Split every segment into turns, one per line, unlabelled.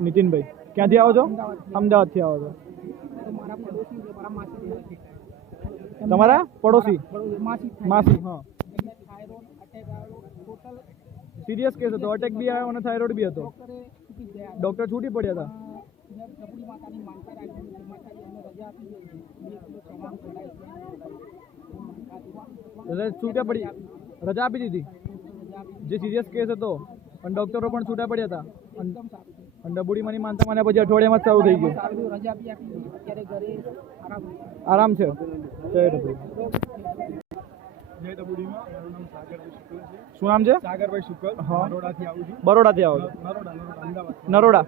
નીતિનભાઈ, ક્યાંથી આવો છો? અમદાવાદથી આવો છો. તમારા પડોશી? માસી, હા. સિરિયસ કેસ હતો. અટેક બી આવ્યો અને થાઇરોઇડ બી હતો. ડોક્ટર છૂટી પડ્યા હતા. છૂટ્યા છૂટા પડી રજા આપી દીધી. જે સિરિયસ કેસ હતો. અને ડોક્ટરો પણ છૂટા પડ્યા હતા. અને અને માનતા મને પછી અઠવાડિયામાં ચાલુ થઈ ગયું. આરામ છે. જય ડબુડી
જય ડબુડીમાં મારું નામ સાગરભાઈ
શું નામ છે?
સાગરભાઈ શુક્લ. બરોડાથી આવું છું.
બરોડાથી આવો છો?
નરોડા નરોડા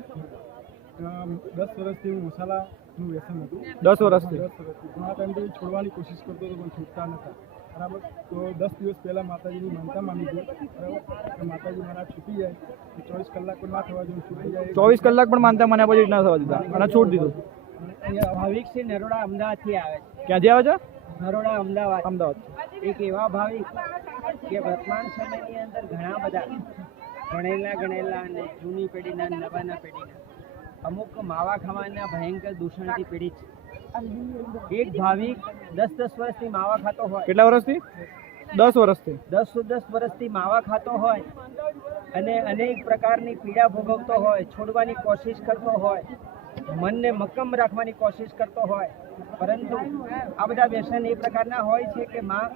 દસ વર્ષથી હું મસાલાનું વ્યસન હતું.
દસ વર્ષથી?
દસ વર્ષથી. ઘણા ટાઈમથી છોડવાની કોશિશ કરતો હતો પણ છૂટતા નહોતા. બરાબર? તો દસ દિવસ પહેલાં માતાજીની માનતા માની હતી બરાબર? માતાજી મારા છૂટી જાય તો ચોવીસ કલાક પણ ના થવા જોઈએ છૂટી જાય.
ચોવીસ કલાક પણ માનતા માન્યા પછી ના થવા દીધા અને છૂટ દીધું.
ભાવિક છે નરોડા અમદાવાદથી આવે
ક્યાંથી આવે છે
છે? નરોડા અમદાવાદ.
અમદાવાદ.
એક એવા ભાવિક કે વર્તમાન સમયની અંદર ઘણા બધા ભણેલા ગણેલા અને જૂની પેઢીના નવાના પેઢીના અમુક માવા ખાવાના ભયંકર દૂષણથી પીડિત છે. એક ભાવિક દસ દસ વર્ષથી માવા ખાતો હોય.
કેટલા વર્ષથી? દસ વર્ષથી.
દસ દસ વર્ષથી માવા ખાતો હોય અને અનેક પ્રકારની પીડા ભોગવતો હોય છોડવાની કોશિશ કરતો હોય મનને મક્કમ રાખવાની કોશિશ કરતો હોય. પરંતુ આ બધા વ્યસન એ પ્રકારના હોય છે કે માં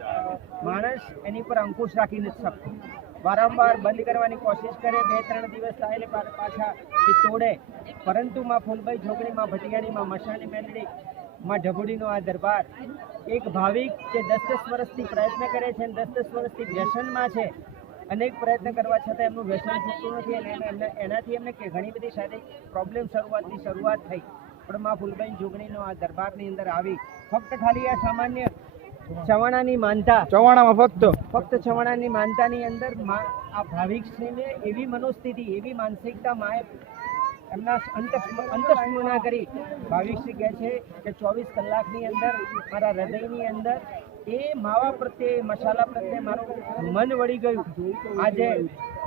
માણસ એની પર અંકુશ રાખી નથી શકતો. વારંવાર બંધ કરવાની કોશિશ કરે બે ત્રણ દિવસ થાય એટલે પાછા એ તોડે. પરંતુ માં ફૂલભાઈ જોગણી માં ભટિયાની માં મશાની મેલડી માં ઢબુડીનો આ દરબાર એક ભાવિક જે દસ દસ વર્ષથી પ્રયત્ન કરે છે અને દસ દસ વર્ષથી વ્યસનમાં છે અનેક પ્રયત્ન કરવા છતાં એમનું વ્યસન છૂટતું નથી અને એનાથી એમને કે ઘણી બધી શારીરિક પ્રોબ્લેમ શરૂઆતની શરૂઆત થઈ. પણ માં ફૂલબેન જોગણીનો આ દરબારની અંદર આવી. ફક્ત ખાલી આ સામાન્ય ચવાણાની માનતા
ચવાણામાં ફક્ત?
ફક્ત ચવાણાની માનતાની અંદર મા- આ ભાવિકશ્રીને એવી મનોસ્થિતિ એવી માનસિકતા માએ એમના અંત અંતસ્મરણા કરી ભાવિકશ્રી કહે છે કે ચોવીસ કલાકની અંદર, મારા હૃદયની અંદર એ માવા પ્રત્યે, મસાલા પ્રત્યે મારું મન વળી ગયું. આજે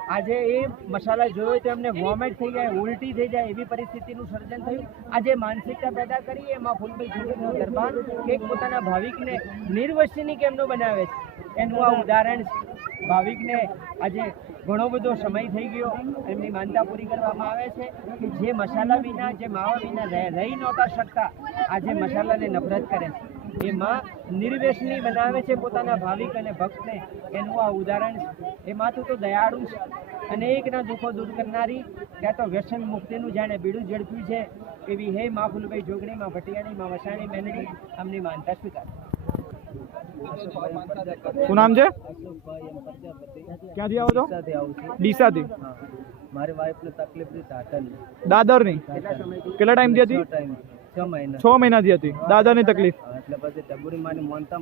આજે એ મસાલા જોયો તો એમને વોમિટ થઈ જાય ઉલટી થઈ જાય એવી પરિસ્થિતિનું સર્જન થયું. આજે માનસિકતા પેદા કરી, એમાં ફૂલભાઈ જોગીનો દરબાર એક પોતાના ભાવિકને નિર્વસની કેમનો બનાવે છે? એનું આ ઉદાહરણ ભાવિકને આજે ઘણો બધો સમય થઈ ગયો, એમની માનતા પૂરી કરવામાં આવે છે કે જે મસાલા વિના, જે માવા વિના રહે- નહોતા શકતા, આજે મસાલાને નફરત કરે છે. એ માં નિર્વેશની બનાવે છે પોતાના ભાવિક અને ભક્તને. એનું આ ઉદાહરણ છે. એ માથું તો દયાળુ છે. અનેકના દુઃખો દૂર કરનારી ત્યાં તો વ્યસન મુક્તિનું જાણે બીડું ઝડપ્યું છે. એવી હે મા ફૂલભાઈ જોગણી માં ભટિયાણી માં વસાણી મેનડી આમની માનતા સ્વીકાર.
શું નામ છે? ક્યાંથી આવો છો? ડીસાથી
મારી વાઈફને તકલીફ હતી
દાદરની?
કેટલા
ટાઈમથી હતી?
છ મહિના.
છ મહિનાથી હતી. દાદરની તકલીફ.
એટલે પછી ટબુરી માની મોનતા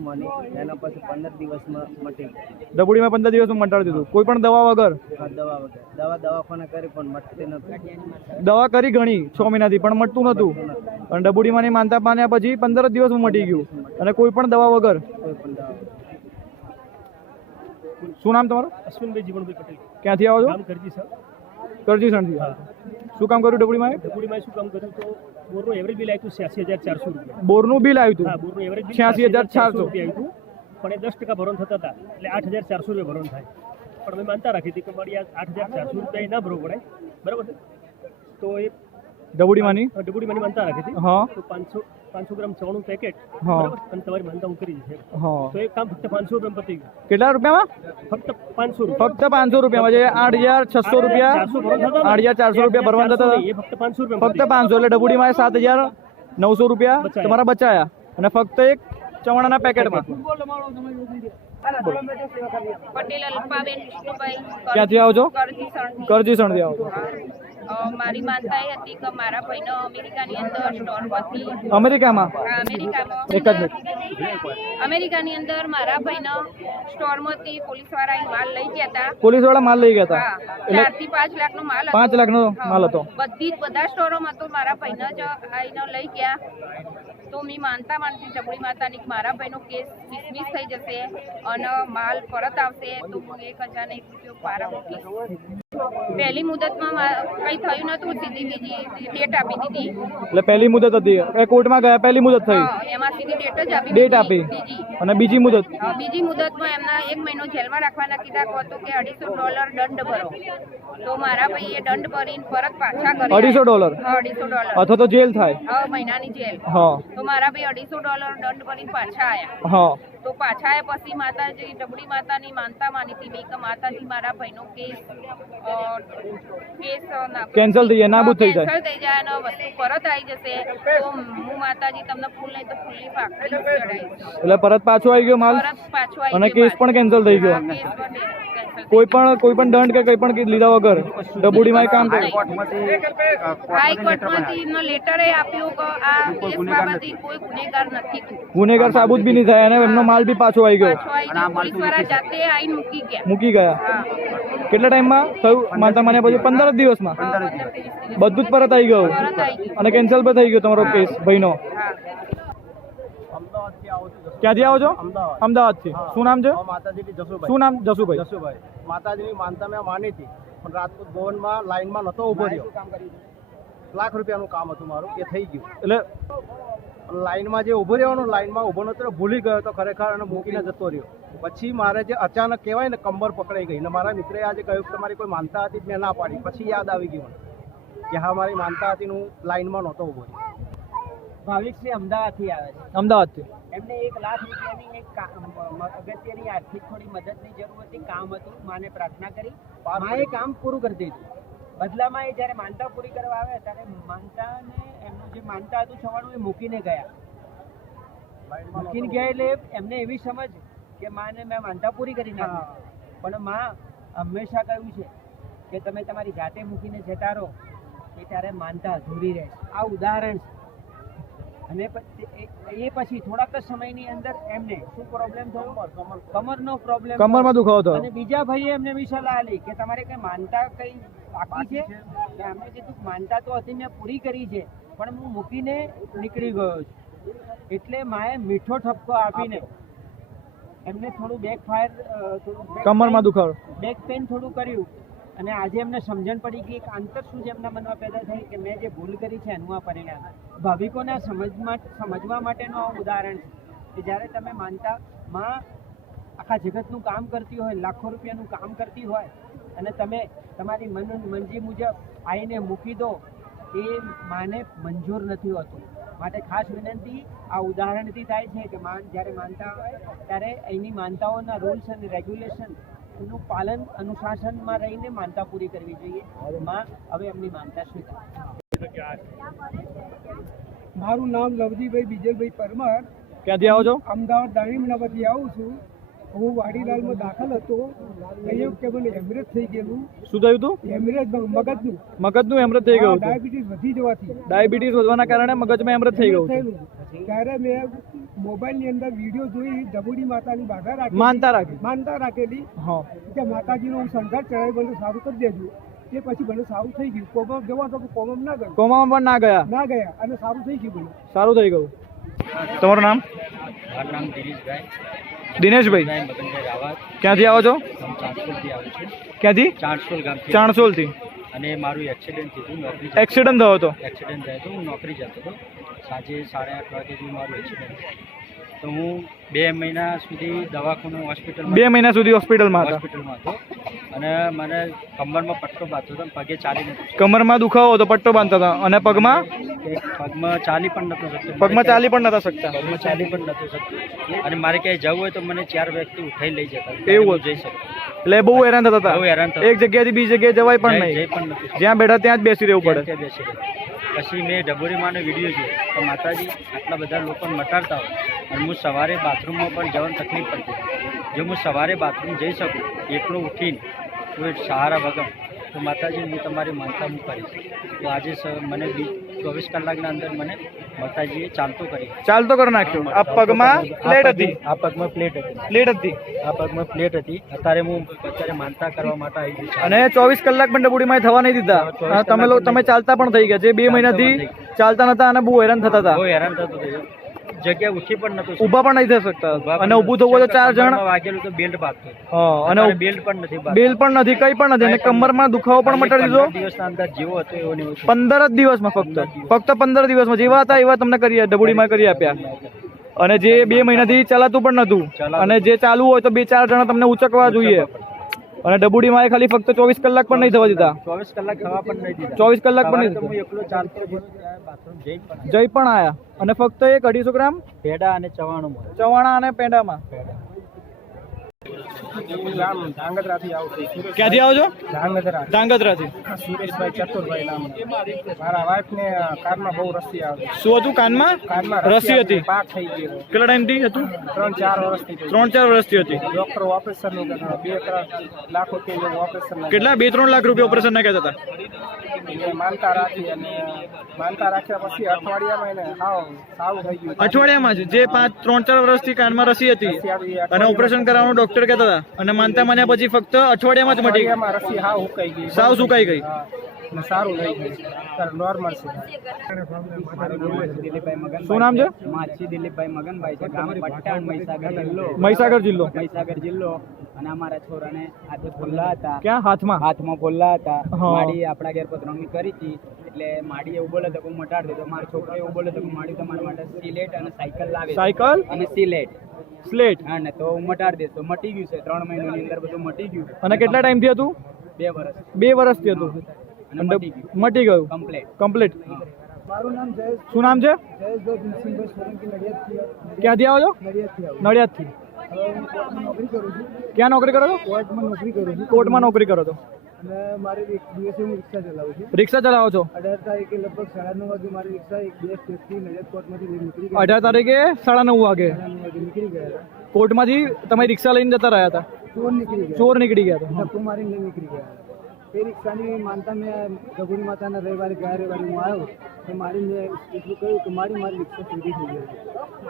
એના પછી પંદર દિવસમાં મટી
ડબુડીમાં પંદર દિવસમાં મટાડી દીધું. કોઈ પણ દવા વગર?
દવા વગર. દવા દવાખાના કરી પણ મટતી નથી.
દવા કરી ઘણી છ મહિનાથી પણ મટતું નહોતું. અને ડબુડીમાંની માનતા પામ્યા પછી પંદર જ દિવસમાં મટી ગયું. અને કોઈ પણ દવા વગર?
કોઈ પણ દવા
શું નામ તમારું?
અશ્વિનભાઈ જીવનભાઈ પટેલ.
ક્યાંથી આવો છો?
કામ કરજી સર
કરજીસણથી શું કામ કર્યું ડબુડીમાં
ડબુડીમાં શું કામ કર્યું? તો બોરનું એવરેજ બિલ આવ્યું છ્યાસી હજાર ચારસો રૂપિયા.
બોરનું બિલ આવ્યું
હા
હતું
બોરનું એવરેજ છ્યાસી
હજાર ચારસો.
રૂપિયા આવ્યું હતું. પણ એ દસ ટકા ભરણ થતા હતા. એટલે આઠ હજાર ચારસો રૂપિયા ભરણ થાય. પણ મેં માનતા રાખી હતી કે મારી આ આઠ હજાર ચારસો રૂપિયા ના ભરવું પડે. બરાબર તો એ
ડબુડીમાંની?
ડબુડીમાંની માનતા રાખી હતી
હા.
તો પાંચસો પાંચસો ગ્રામ ચવાણું પેકેટ
હા.
અને તમારી માનતા હું કરી છે.
હા.
તો એક કામ ફક્ત પાંચસો રૂપિયા પતી ગયું.
કેટલા રૂપિયામાં?
ફક્ત પાંચસો
ફક્ત પાંચસો રૂપિયામાં જે આઠ હજાર છસો રૂપિયા આઠ હજાર ચારસો રૂપિયા ભરવાના હતા?
એ ફક્ત પાંચસો રૂપિયા
ફક્ત પાંચસો એટલે ડબુડીમાં સાત હજાર નવસો રૂપિયા તમારા બચાયા. અને ફક્ત એક ચવાણાના પેકેટમાં.
પટેલ અલ્પાબેન
ક્યાંથી આવો છો?
કરજીસણથી.
આવો છો.
મારી માનતા એ હતી કે મારા ભાઈનો અમેરિકાની અંદર સ્ટોરમાંથી
અમેરિકામાં?
આ અમેરિકામાં.
એક જ
અમેરિકાની અંદર મારા ભાઈના સ્ટોરમાંથી પોલીસવાળા અહીં માલ લઈ ગયા હતા
પોલીસવાળા માલ લઈ ગયા
હા
હતા
ચારથી પાંચ લાખનો માલ.
પાંચ લાખનો માલ હતો?
બધી જ બધા સ્ટોરોમાં તો મારા ભાઈનો જ આઈનો લઈ ગયા. તો મેં માનતા માનતી ચપડી માતાની કે મારા ભાઈનો કેસ ડિસમિસ થઈ જશે અને માલ પરત આવશે તો હું એક હજાર એક રૂપિયો પારા મૂકીશ. પહેલી મુદતમાં કંઈ થયું નતું સીધી બીજી ડેટ આપી દીધી.
એટલે પહેલી મુદત હતી. એ કોર્ટમાં ગયા પહેલી મુદત થઈ?
એમાં સીધી ડેટ જ આપી
ડેટ આપી? અને બીજી મુદત?
બીજી મુદતમાં એમના એક મહિનો જેલમાં રાખવાના કીધા હતો કે અઢીસો ડોલર દંડ ભરો. તો મારા ભાઈએ દંડ ભરીને પરત પાછા કરી
અઢીસો ડોલર?
હા અઢીસો ડોલર.
અથવા તો જેલ થાય?
હા મહિનાની જેલ.
હા.
તો મારા ભાઈ અઢીસો ડોલર દંડ ભરીને પાછા આવ્યા.
હા.
તો પાછા એ પછી માતાજી ડબડી માતાની માનતા માની હતી મેં કે માતાજી મારા ભાઈનો કેસ કેસ
કેન્સલ થઈ જાય, નાબૂદ થઈ જાય.
કેન્સલ થઈ જાય અને વસ્તુ પરત આવી જશે તો હું માતાજી તમને ફૂલ નહીં તો ફૂલની પાકડી ચડાવીશ.
એટલે પરત પાછો આવી ગયો માલ?
પરત પાછો આવી
અને કેસ પણ કેન્સલ થઈ ગયો? કોઈ પણ કોઈ પણ દંડ કે કંઈ પણ લીધા વગર ડબુડીમાં કામ કર્યું?
હાઈકોર્ટમાંથી એમનો લેટર એ આપ્યો કે આ કેસ બાબતે કોઈ ગુનેગાર
સાબુત બી નહીં થાય અને એમનો માલ બી પાછો આવી ગયો.
મૂકી ગયા.
કેટલા ટાઈમમાં ટાઈમમાં થયું? માનતા મને પછી પંદર જ દિવસમાં? બધું જ પરત આવી ગયું? અને કેન્સલ પણ થઈ ગયો તમારો કેસ ભાઈનો ક્યાંથી આવો છો? અમદાવાદથી. શું નામ છે? શું નામ? જસુભાઈ.
જસુભાઈ. માતાજીની માનતા મેં માની હતી પણ રાજપૂત ભવનમાં લાઈનમાં નહોતો ઊભો રહ્યો. લાખ રૂપિયાનું કામ હતું મારું એ થઈ ગયું.
એટલે
લાઈનમાં જે ઊભો રહેવાનો લાઈનમાં ઊભો નતો ભૂલી ગયો તો ખરેખર અને મૂકીને જતો રહ્યો. પછી મારે જે અચાનક કહેવાય ને કંબર પકડાઈ ગઈ. ને મારા મિત્રે આજે કહ્યું કે તમારી કોઈ માનતા હતી મેં ના પાડી. પછી યાદ આવી ગયું મને કે હા મારી માનતા હતી હું લાઈનમાં નહોતો ઊભો રહ્યો.
ભાવિકશ્રી અમદાવાદથી આવે છે.
અમદાવાદથી.
એમને એક લાખ રૂપિયાની એક અગત્યની આર્થિક થોડી મદદની જરૂર હતી. કામ હતું. માને પ્રાર્થના કરી. માએ કામ પૂરું કરી દીધું. બદલામાં એ જ્યારે માનતા પૂરી કરવા આવે ત્યારે માનતાને એમનું જે માનતા હતું છવાનું એ મૂકીને ગયા. મૂકીને ગયા એટલે એમને એવી સમજ કે માને મેં માનતા પૂરી કરી નાખી. પણ માં હંમેશા કહ્યું છે કે તમે તમારી જાતે મૂકીને જતા રહો. એ ત્યારે માનતા અધૂરી રહે આ ઉદાહરણ છે. અને પછી એ- પછી થોડાક જ સમયની અંદર એમને શું પ્રોબ્લેમ થયો? કમરનો પ્રોબ્લેમ
કમરમાં દુખાવો થયો.
અને બીજા ભાઈએ એમને બી સલાહ આલી કે તમારે કઈ માનતા કઈ બાકી છે? કે અમે કીધું માનતા તો હતી મેં પૂરી કરી છે પણ હું મૂકીને નીકળી ગયો છું. એટલે માએ મીઠો ઠપકો આપીને એમને થોડું બેક ફાયર થોડું
કમરમાં દુખાવો.
બેક પેન થોડું કર્યું. અને આજે એમને સમજણ પડી કે એક આંતર શું છે એમના મનમાં પેદા થઈ કે મેં જે ભૂલ કરી છે એનું આ પરિણામ. ભાવિકોને સમજમાં, સમજવા માટેનું આ ઉદાહરણ છે કે જ્યારે તમે માનતા, માં, આખા જગતનું કામ કરતી હોય, લાખો રૂપિયાનું કામ કરતી હોય અને તમે તમારી મન, મનજી મુજબ આવીને મૂકી દો, એ માને મંજૂર નથી હોતું. માટે ખાસ વિનંતી, આ ઉદાહરણથી થાય છે કે માન, જ્યારે માનતા હોય, ત્યારે એની માનતાઓના રૂલ્સ અને રેગ્યુલેશન એનું પાલન અનુશાસનમાં રહીને માનતા પૂરી કરવી જોઈએ. માં હવે એમની માનતા સ્વીકાર.
મારું નામ લવજીભાઈ બીજલભાઈ પરમાર.
ક્યાંથી આવો છો?
અમદાવાદ દાણીમનામાંથી આવું છું. હું વાડીલાલમાં દાખલ હતો. કહ્યું કે મને હેમરેજ થઈ ગયેલું.
શું થયું હતું?
હેમરેજ મગજનું.
મગજનું હેમરેજ થઈ ગયું
ડાયાબિટીસ વધી જવાથી.
ડાયાબિટીસ વધવાના કારણે મગજમાં હેમરેજ થઈ ગયું
થયેલું. ત્યારે મેં મોબાઈલની અંદર વીડિયો જોઈ ડબુડી માતાની બાધા રાખી
માનતા રાખી
માનતા રાખેલી
હા.
કે માતાજીનો હું સંઘાર ચડાવી બધું સારું કરી દેજો. તે પછી મને સારું થઈ ગયું. કોમમ જવા તો કોમામાં ના ગયું.
કોમામાં પણ ના ગયા.
ના ગયા અને સારું થઈ ગયું મને
સારું થઈ ગયું. તમારું નામ?
મારું નામ દિનેશભાઈ.
દિનેશભાઈ. ક્યાંથી આવું છું? ક્યાંથી?
ચાણસોલ ગામ
ચાણસોલથી.
અને મારું એક્સિડન્ટ થયું નોકરી
એક્સિડન્ટ થયો હતો?
એક્સિડન્ટ થયો હતો હું નોકરી જતો હતો. સાંજે સાડા આઠ વાગે જેવું મારું એક્સિડન્ટ તો હું બે મહિના સુધી દવાખાનું હોસ્પિટલ
બે મહિના સુધી હોસ્પિટલમાં
હોસ્પિટલમાં હતો. અને મને કમરમાં પટ્ટો બાંધતો હતો પગે ચાલી નથી
કમરમાં દુખાવો હતો પટ્ટો બાંધતા હતા. અને પગમાં?
પગમાં ચાલી પણ નતો શકતો.
પગમાં ચાલી પણ નતા શકતા?
પગમાં ચાલી પણ નતો શકતો. અને મારે ક્યાંય જવું હોય તો મને ચાર વ્યક્તિ ઉઠાઈ લઈ જતા.
એવું
જઈ શકતો.
એટલે બહુ હેરાન થતા હતા. એક જગ્યાએથી બીજી જગ્યાએ જવાય પણ નહીં.
પણ નથી. શકતો.
જ્યાં બેઠા ત્યાં જ બેસી રહેવું પડે.
પછી મેં ડબોરી માનો વીડિયો જોયો. તો માતાજી આટલા બધા લોકોને મટાડતા હોય. અને હું સવારે બાથરૂમમાં પણ જવાની તકલીફ પડતી જો હું સવારે બાથરૂમ જઈ શકું એકલો ઉઠીને કોઈ સહારા વગર. તો તો માતાજી હું તમારી માનતા હું કરીશ. તો આજે મને ચોવીસ કલાકના અંદર મને માતાજીએ ચાલતો કરી.
ચાલતો કરી નાખ્યો. આ પગમાં પ્લેટ હતી.
આ પગમાં પ્લેટ હતી.
પ્લેટ હતી.
આ પગમાં પ્લેટ હતી. અત્યારે હું અત્યારે માનતા કરવા માટે આવી છું.
અને ચોવીસ કલાક પણ ડબુડીમાં થવા નહીં દીધા. તમે તમે ચાલતા પણ થઈ ગયા જે બે મહિનાથી ચાલતા નતા અને બહુ હેરાન થતા હતા.
બહુ હેરાન થતું હતું જગ્યા ઉઠી પણ નતું
ઊભા પણ નહીં થઈ શકતા. અને ઊભું થવું તો ચાર જણ
વાગેલું તો બેલ્ટ બાંધતો.
હા, અને
બેલ્ટ પણ નથી બાંધતો.
બેલ પણ નથી કઈ પણ નથી. અને કમરમાં દુખાવો પણ મટાડી દીધો.
પંદર દિવસના અંદર જેવો હતો એવો નહીં
પંદર જ દિવસમાં ફક્ત. ફક્ત પંદર દિવસમાં. જેવા હતા એવા તમને કરી ડબુડીમાં કરી આપ્યા. અને જે બે મહિનાથી ચલાતું પણ નતું અને જે ચાલુ હોય તો બે ચાર જણા તમને ઉચકવા જોઈએ. અને ડબુડીમાં એ ખાલી ફક્ત ચોવીસ કલાક પણ નહીં થવા દીધા.
ચોવીસ કલાક થવા પણ નહીં દીધા.
ચોવીસ કલાક પણ નહીં
જઈ પણ
જય પણ આયા. અને ફક્ત એક અઢીસો ગ્રામ
પેડા અને ચવાણું
ચવાણા અને પેંડામાં.
ધાંગધ્રાથી આવું છું.
ક્યાંથી આવજો છો?
ધાંગધ્રા.
ધાંગધ્રાથી.
સુરેશભાઈ ચતુરભાઈ નામ. મારા વાઈફને કાનમાં બહુ રસી આવે
શું હતું કાનમાં?
કાનમાં
રસી હતી.
પાક થઈ ગયો
કેટલા ટાઈમથી હતું?
ત્રણ ચાર વર્ષથી.
ત્રણ ચાર વર્ષથી હતી.
ડોક્ટર ઓપરેશનનું બે ત્રણ લાખ રૂપિયા ઓપરેશન
કેટલા? બે ત્રણ લાખ રૂપિયા ઓપરેશન ના કહેતા હતા.
માનતા રાખી અને માનતા રાખ્યા પછી અઠવાડિયામાં એને હાવ સારું થઈ ગયું.
અઠવાડિયામાં જ? જે પાંચ ત્રણ ચાર વર્ષથી કાનમાં રસી હતી. અને ઓપરેશન કરાવવાનું ડોક્ટર કહેતા હતા. અને માનતા માન્યા પછી ફક્ત અઠવાડિયામાં જ મટી.
રસી હાવ ઉકાઈ ગઈ.
સાવ સુકાઈ ગઈ.
અને સારું થઈ ગયું. નોર્મલ છે.
દિલીપભાઈ મગન
શું નામ છે?
માછી દિલીપભાઈ મગનભાઈ છે ગામ પટ્ટાણ મહીસાગર જિલ્લો.
મહીસાગર જિલ્લો.
મહીસાગર જિલ્લો. અને અમારા છોરાને આજે ફોલ્લા હતા.
ક્યાં? હાથમાં?
હાથમાં ફોલ્લા હતા. માડી આપણા ઘેર પધરામણી કરી હતી. એટલે માડી એવું બોલે તો હું મટાડી દીધો મારો છોકરો એવું બોલે તો માડી તમારા માટે સિલેટ અને સાયકલ લાવે
સાયકલ?
અને સિલેટ.
સ્લેટ?
હા ને તો હું મટાડી દેતો મટી ગયું છે. ત્રણ મહિનાની અંદર બધું મટી ગયું.
અને કેટલા ટાઈમથી હતું?
બે વર્ષ.
બે વર્ષથી હતું.
અને
અને
મટી ગયું.
મટી ગયું.
કમ્પ્લેટ
કમ્પ્લીટ
મારું નામ જયેશ.
શું નામ છે?
જયેશભાઈ ભીમસિંહભાઈ સોલંકી નડિયાદથી
ક્યાંથી આવો છો?
નડિયાદથી આવું.
નડિયાદથી.
હવે હું કોર્ટમાં નોકરી કરું છું.
ક્યાં નોકરી કરો છો?
કોર્ટમાં નોકરી કરું છું.
કોર્ટમાં નોકરી કરો છો.
અને મારે એક દિવસે હું રિક્ષા ચલાવું છું.
રિક્ષા ચલાવો છો?
અઢાર તારીખે લગભગ સાડા નવ વાગે મારી રિક્ષા એક બે સ્ટેટથી નડિયાદ કોર્ટમાંથી લઈને નીકળી ગઈ
અઢાર તારીખે સાડા નવ વાગે.
સાડા નવ વાગે નીકળી ગયા. હતા
કોર્ટમાંથી તમે રિક્ષા લઈને જતા રહ્યા હતા?
ચોર નીકળી ગયા.
ચોર નીકળી ગયા હતા.
ધક્કો મારીને લઈને નીકળી ગયા. એ રિક્ષાની માનતા મેં ગગુડી માતાના રવિવારે ગયા રવિવારે હું આવ્યો તો મારી મેં એટલું કહ્યું કે મારી મારી રિક્ષા ચોરી થઈ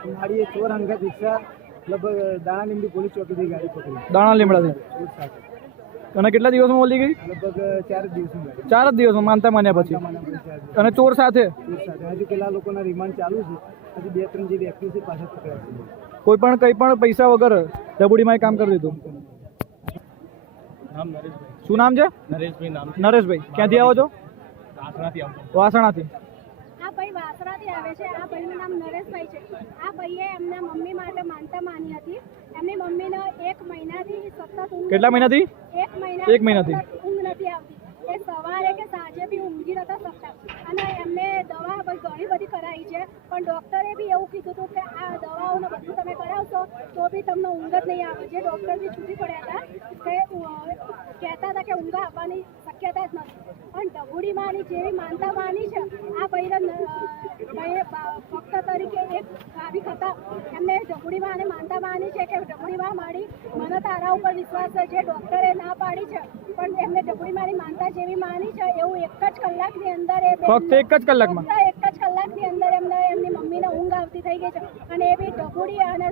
ગઈ મારી એ ચોર અંગત રિક્ષા લગભગ દાણા લીંબડી પોલીસ ચોકીથી ગાડી પકડી.
દાણા લીમડાથી અને કેટલા દિવસમાં ઓલી ગઈ?
લગભગ ચાર જ દિવસની
ચાર જ દિવસમાં માનતા માન્યા પછી. અને ચોર સાથે?
હજુ પેલા લોકોના રિમાન્ડ ચાલુ છે. હજી બે ત્રણ જે વ્યક્તિ છે પાછા પકડાયા છે.
કોઈ પણ કંઈ પણ પૈસા વગર ડબુડીમાં એ કામ કરી દીધું?
નામ નરેશભાઈ.
શું નામ છે?
નરેશભાઈ નામ
નરેશભાઈ. ક્યાંથી આવો છો?
આસરાથી આવતો
વાસણાથી.
આ ભાઈ વાસરાથી આવે છે. આ ભાઈનું નામ નરેશભાઈ છે. આ ભાઈએ એમના મમ્મી માટે માનતા માની હતી. એમની મમ્મીને એક મહિનાથી સતત
કેટલા મહિનાથી?
એક મહિના
એક મહિનાથી.
સતત ઊંઘ નથી આવતી એ સવારે કે સાંજે બી ઊંઘી નતા શકતા અને એમને દવા બધી ઘણી બધી કરાવી છે પણ ડૉક્ટરે બી એવું કીધું હતું કે આ દવાઓને બધું તમે કરાવશો તો બી તમને ઊંઘ જ નહીં આવે જે ડૉક્ટર બી છૂટી પડ્યા હતા કે અ, કહેતા હતા કે ઊંઘ આવવાની શક્યતા જ નથી. પણ ડબુડી માની જેવી માનતા માની છે આ ભૈરવ ભક્ત તરીકે એક ભાવિક હતા. એમને ડબુડી માને માનતા માની છે કે ડબુડી માં મારી મને તારા ઉપર વિશ્વાસ છે જે ડૉક્ટરે ના પાડી છે. પણ એમને ડબુડી મારી માનતા જેવી માની છે એવું એક જ કલાકની અંદર એ
ફક્ત એક જ કલાકમાં
ફક્ત એક જ કલાકની અંદર એમને એમની મમ્મીને ઊંઘ આવતી થઈ ગઈ છે અને એ બી ડબુડી અને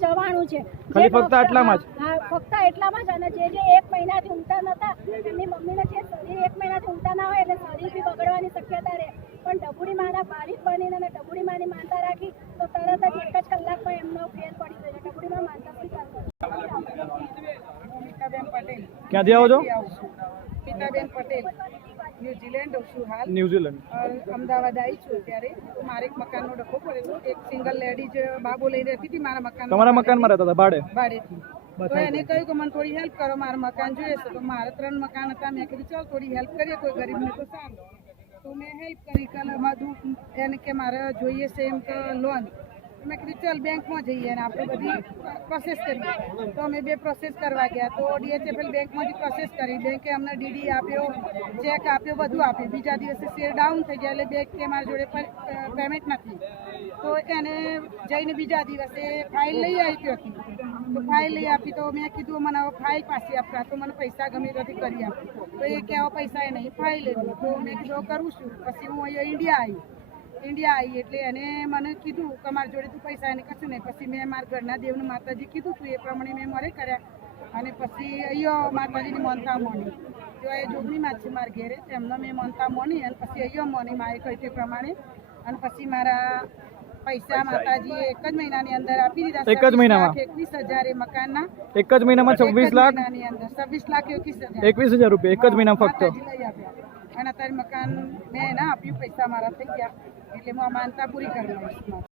જવાનું છે.
ખાલી ફક્ત આટલામાં જ?
હા ફક્ત એટલામાં જ અને જે જે એક મહિનાથી ઊંઘતા નતા એમની મમ્મીને જે શરીર એક મહિનાથી ઊંઘતા ના હોય એટલે શરીર બી બગડવાની શક્યતા રહે. પણ ડબુડી માના બારીક બનીને અને ડબુડી માની માનતા રાખી તો તરત જ એક જ કલાકમાં એમનો ફેર પડી ગયો છે. ડબુડી માં માનતા
પડી
ક્યાંથી આવો છો
પિતાબેન પટેલ ન્યુઝીલેન્ડ છું હાલ
ન્યુઝીલેન્ડ.
અમદાવાદ આવી છું ત્યારે મારે એક મકાનનો ડખો પડેલો. એક સિંગલ લેડીઝ બાબો લઈ રહેતી હતી મારા મકાન
તમારા મકાનમાં રહેતા હતા? ભાડે?
ભાડેથી. તો એને કહ્યું કે મને થોડી હેલ્પ કરો મારું મકાન જોઈએ છે. તો મારે ત્રણ મકાન હતા. મેં કીધું ચાલ થોડી હેલ્પ કરીએ કોઈ ગરીબને તો સારું. તો મેં હેલ્પ કરી. કાલે બધું એને કે મારે જોઈએ છે એમ કે લોન મેં કીધું બેંકમાં જઈએ અને આપણે બધી પ્રોસેસ કરીએ. તો અમે બે પ્રોસેસ કરવા ગયા. તો ડીએચએફએલ બેંકમાંથી પ્રોસેસ કરી. બેંકે અમને ડીડી આપ્યો ચેક આપ્યો, બધું આપ્યું. બીજા દિવસે શેર ડાઉન થઈ ગયા એટલે બેંક કે મારા જોડે પેમેન્ટ નથી. તો એને જઈને બીજા દિવસે ફાઇલ લઈ આપી હતી. તો ફાઇલ લઈ આપી તો મેં કીધું, મને હવે ફાઇલ પાછી આપતા. તો મને પૈસા ગમે ત્યાંથી કરી આપ. તો એ કે પૈસા એ નહીં ફાઇલ લીધી તો મેં કીધું કરું છું. પછી હું અહીંયા ઇન્ડિયા આવી. ઇન્ડિયા આવી એટલે એને મને કીધું કે મારી જોડે તું પૈસા એને કશું નહીં. પછી મેં મારા ઘરના દેવનું માતાજી કીધું તું એ પ્રમાણે મેં મારે કર્યા. અને પછી અહીંયા માતાજીની મોનતા મોની. જો એ જોગણીમાં છે મારા ઘેરે. તેમનો મેં મનતા મોની અને પછી અહીંયા મોની માએ કહી તે પ્રમાણે. અને પછી મારા પૈસા માતાજીએ એક જ મહિનાની અંદર આપી દીધા.
એક જ મહિનામાં?
એકવીસ હજાર એ મકાનના.
એક જ મહિનામાં છવ્વીસ લાખ?
છવ્વીસ લાખ એકવીસ હજાર.
એકવીસ હજાર રૂપિયા એક જ મહિનામાં ફક્ત?
લઈ આપ્યા અને અત્યારે મકાન મેં ના આપ્યું પૈસા મારા થઈ ગયા એટલે હું આ માનતા પૂરી કરી લઈશ